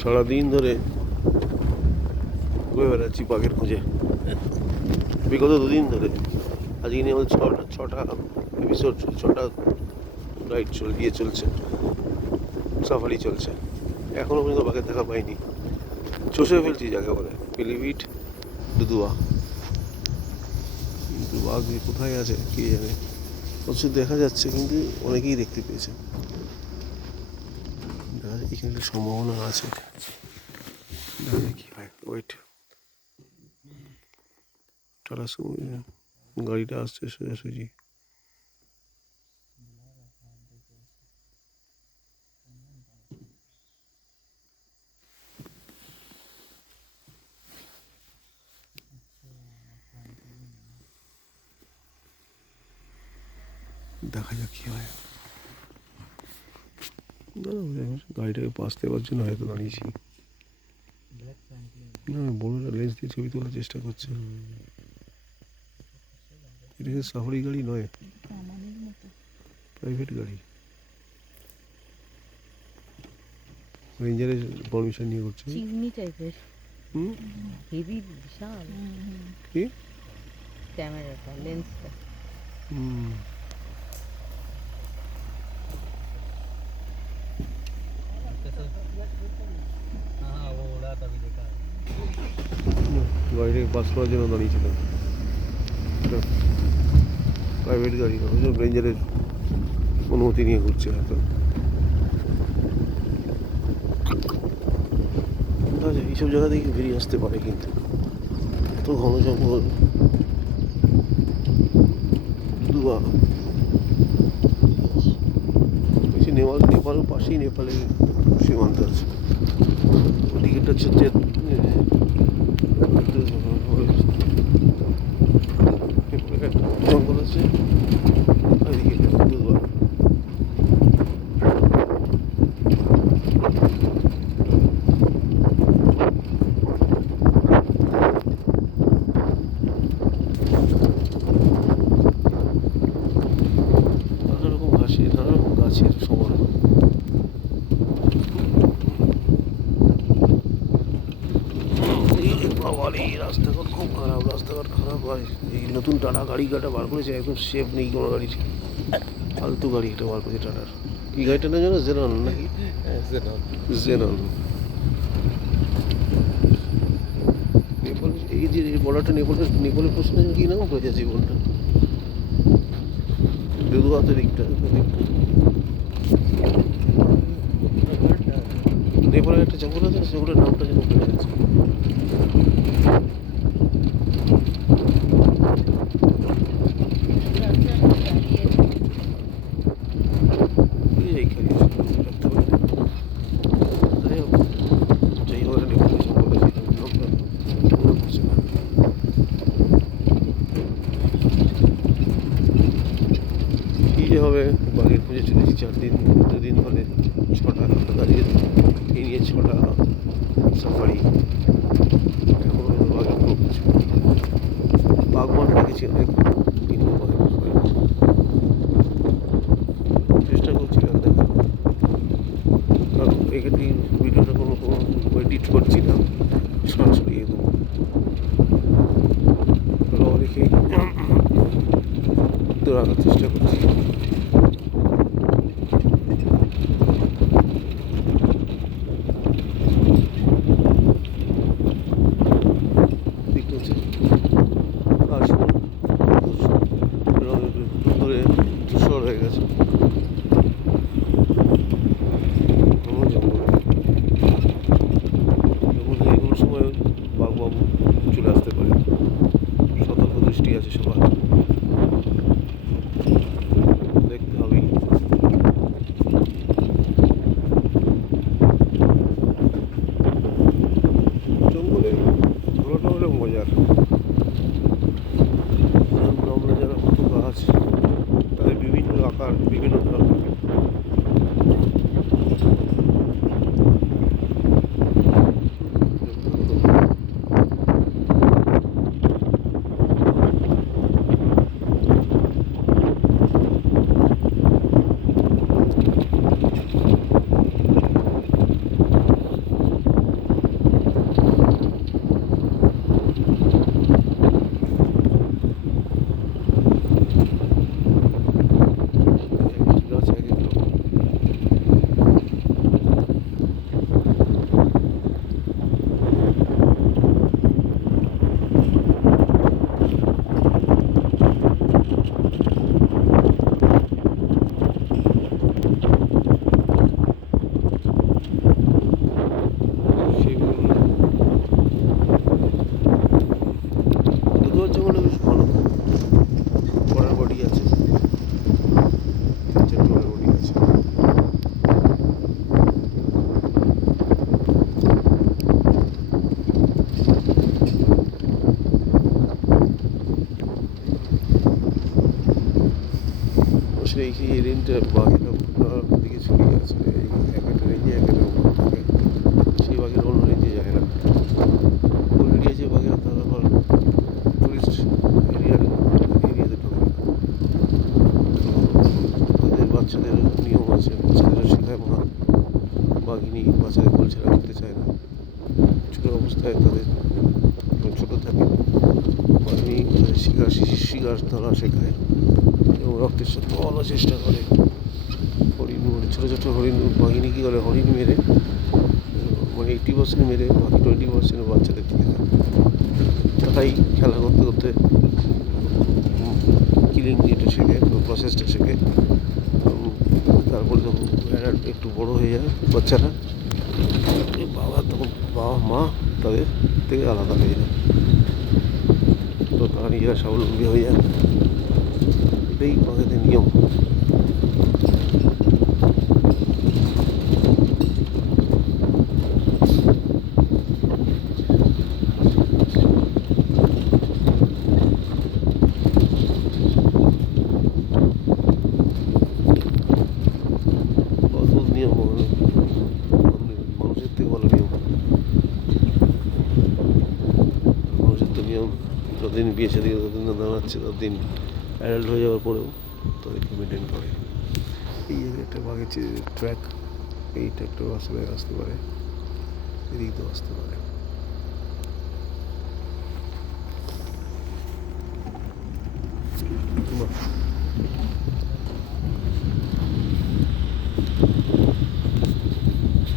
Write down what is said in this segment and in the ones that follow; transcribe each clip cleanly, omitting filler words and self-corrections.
সারাদিন ধরে ঘুরে বেড়াচ্ছি বাঘের খোঁজে, বিগত দুদিন ধরে। আজকে নিয়ে আমাদের ছটা এপিসোড, ছটা রাইড চলছে, সাফারি চলছে। এখনও পর্যন্ত বাঘের দেখা পাইনি। চষে ফেলছি যাকে বলে, পিলিভিট, দুদুয়া। কিন্তু বাঘ কোথায় আছে কে জানে। প্রচুর দেখা যাচ্ছে, কিন্তু অনেকেই দেখতে পেয়েছে। এখানে একটা সম্ভাবনা আছে, কি হয়। ওয়েট, টাটা গাড়িটা আসছে সোজাসুজি। দেখা যাক কি হয়। গাড়িটাকে পাশ দেওয়ার জন্য হয়তো দাঁড়িয়েছি। না, বড়টা লেন্স দিয়ে ছবি তোলার চেষ্টা করছে। এটা সাফারি গাড়ি নয়, প্রাইভেট গাড়ি। রেঞ্জারের পারমিশন নিয়ে করছে। চিমনি টাইপের, হেভি বিশাল। কি ক্যামেরাটা, লেন্সটা। গাড়িটাকে পাস করার জন্য দাঁড়িয়েছিল। প্রাইভেট গাড়ি, ওই জন্য রেঞ্জারের অনুমতি নিয়ে ঘুরছে হয়তো। এইসব জায়গা থেকে বেরিয়ে আসতে পারে, কিন্তু এত ঘন জঙ্গল। দুদুয়া নেপালের পাশেই, নেপালের সীমান্ত আছে। ওদিকেটা হচ্ছে জঙ্গল আছে, ওইদিকে দুদুয়া। নানা রকম গাছের সমারোহ। এই রাস্তাঘাট খুব খারাপ, রাস্তাঘাট খারাপ হয়। এই নতুন টাটা গাড়ি বার করেছে, একদম শেপ নেই কোনো গাড়ির। ফালতু গাড়ি এটা বার করেছে টাটার। কি গাড়িটা না জানো? জেনন নাকি? জেনন। নেপাল, এই যে বর্ডারটা নেপালের প্রশ্ন কি নাম করেছে জীবনটা? দুদুয়াতে দিকটা নেপালের একটা জঙ্গল আছে, সেগুলোর নামটা যেন ভুলে যাচ্ছে। হবে বাঘের খুঁজে চলেছি 2 দিন ধরে। 6টা আজকে এই নিয়ে 6টা সাফারি। এখনো বাঘের কোনো কিছু। বাঘ মাঠ দেখেছি অনেক, কিন্তু বাঘের চেষ্টা করছিলাম দেখার, কারণ এখানে ভিডিওটা কোনো এডিট করছি না, সরাসরি একদম র রেখেই তো রাখার চেষ্টা করছি। ধরে ধূসর হয়ে গেছে জঙ্গলে। যে কোনো সময় বাঘবাবু চলে আসতে পারে, সতর্ক দৃষ্টি আছে সবার। দেখতে হবেই। জঙ্গলে ঘোরাটা হলে মজার। আমরা যারা কত গাছ, তাদের বিভিন্ন আকার, বিভিন্ন ধরনের। আসলে এই রেঞ্জটা বাঘেরা দিকে ছিঁড়ে গেছে, এই এক একটা রেঞ্জে এক একটা রকম থাকে, সেই বাঘের অন্য রেঞ্জে যায় না। ওই এরিয়া যে বাঘেরা তারা আবার টুরিস্ট এরিয়াতে ঢোকে না। তাদের বাচ্চাদের নিয়ম আছে, বাচ্চাদেরও শেখায় মা বাঘিনী বাচ্চাদের কোলছাড়া করতে চায় না। ছোটো অবস্থায় তাদের ছোটো থাকে বাঘিনী শিকার ধরা শেখায় এবং রক্তের সাথে পাওয়ানোর চেষ্টা করে। হরিণ মানে ছোটো ছোটো হরিণ বাঘিনী কী করে, হরিণ মেরে মানে 80% মেরে বাকি 20% বাচ্চাদের দিকে দেয়। তারাই খেলা করতে করতে কিলিং এটা শেখে, প্রসেসটা শেখে। তারপরে যখন একটু বড়ো হয়ে যায় বাচ্চারা, তখন বাবা মা তাদের থেকে আলাদা হয়ে যায়, তো তারা নিজেরা স্বাবলম্বী হয়ে যায়। এটাই বাঘেদের নিয়ম। অদ্ভুত নিয়ম, মানুষের থেকে ভালো নিয়ম। মানুষের তো নিয়ম যতদিন বিয়ে সাথে ততদিন না দাঁড়াচ্ছে, ততদিন অ্যাডাল্ট হয়ে যাওয়ার পরেও তাদেরকে মেনটেন করে। এই জায়গায় একটা বাঘের ট্র্যাক, এই ট্র্যাকটাও আসতে পারে, এদিক দিয়েও আসতে পারে।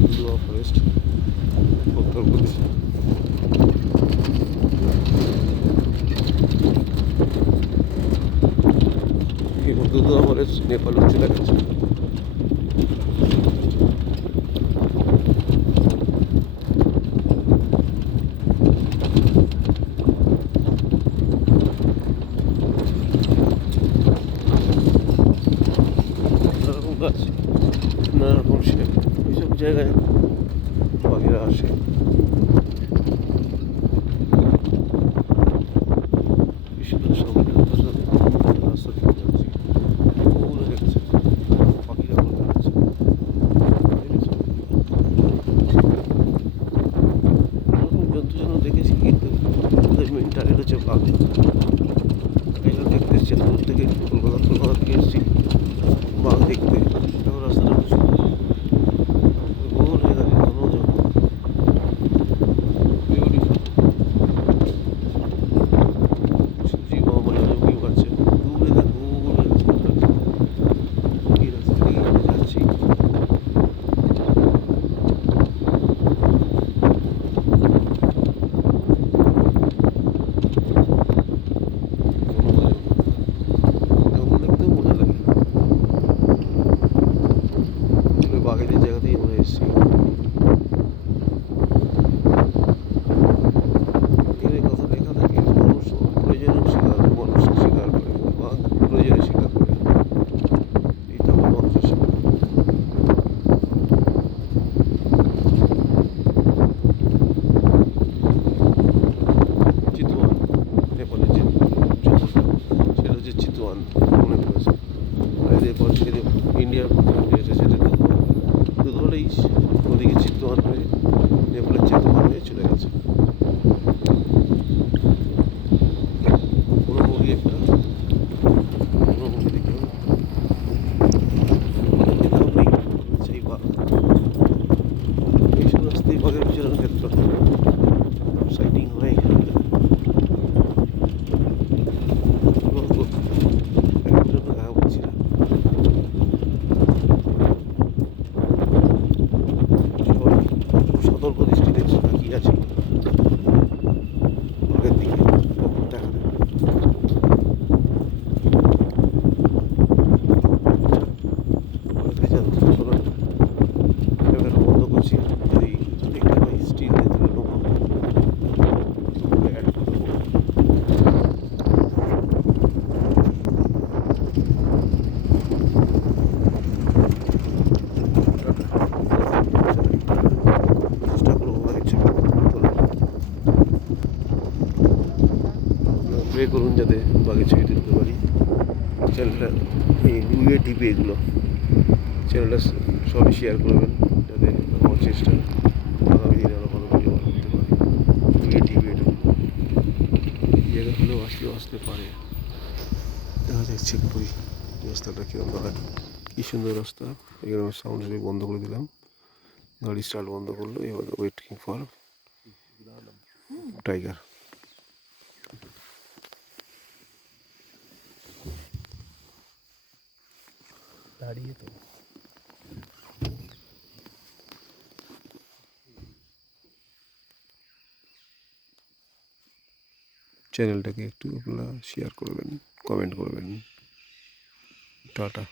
দুধুয়া ফরেস্ট, উত্তরপ্রদেশ। এবং দুধুয়া ফরেস্ট নেপালও চলে গেছে। নানারকম গাছ, নানারকম শেপ, এইসব জায়গায় বাঘেরা আসে। সামনে রাস্তা থেকে যাচ্ছি, ওগুলো দেখছে পাখিরা বলে যাচ্ছে, এরকম জন্তু যেন দেখেছি, কিন্তু ওদের মেন টার্গেট হচ্ছে বাঘ। এগুলো দেখতে এসছি দূর থেকে, কলকাতা থেকে এসেছি বাঘ দেখতে। এখন রাস্তাটা খুব সুন্দর, গোল হয়ে গেছে, ঘন জঙ্গল, বিউটিফুল। শিবজি মহামারী অজঙ্গি পাচ্ছে দূরে, দেখ গোল হয়ে গেছে। এই রাস্তা দিয়ে আমরা যাচ্ছি, জঙ্গল দেখতেও মজা লাগে। আসলে বাঘেদের জায়গাতেই আমরা এসেছি। এখানে কথা লেখা থাকে, মানুষ প্রয়োজনে শিকার, মানুষ শিকার করে, বাঘ প্রয়োজনে শিকার করে। এটা আমার মানুষের শিকার। চিতওয়ান, নেপালের যে জঙ্গলটা সেটা হচ্ছে চিতওয়ান, মনে করেছে। আর এরপর সেটা ইন্ডিয়ার সেটা দুধরেই ওদিকে চিতওয়ান হয়ে নেপালের চিতওয়ান হয়ে চলে গেছে। কোনো মুভি একটা, কোনো মুভি দেখতে হবে, এটাও নেই সেই বাঘ। এইসব রাস্তায় বাঘের বিচরণ ক্ষেত্র, সাইটিং হয়। দেখা করছি না, সবাই সতর্ক দৃষ্টিতে তাকিয়ে আছে বাঘের দিকে, কখন দেখা দেবে। ক্যামেরা বন্ধ করছি, যদি দেখতে পাই স্টিল দিয়ে তুলে নেবো, অ্যাড করবো। চেষ্টা করবো বাঘের ছবি তোলার, প্রে করুন যাতে বাঘের ছবি তুলতে পারি। চ্যানেলটা এই উইয়ে টিপে এগুলো চ্যানেলটা সবাই শেয়ার করবেন যাতে আমার চেষ্টা আগামী দিনে আরও ভালো ভিডিও করতে পারি। উইয়ে টিপে এটা জায়গা হলেও আসতে পারে। দেখা যাক চেক করি রাস্তাটা কীরকম দাঁড়ায়। কী সুন্দর রাস্তা। এখানে আমার সাউন্ড বন্ধ করে দিলাম, গাড়ি স্টার্ট বন্ধ করলো। এবার ওয়েটিং ফর টাইগার। দাঁড়িয়ে তো চ্যানেলটাকে একটু আপনারা শেয়ার করবেন, কমেন্ট করবেন। টাটা।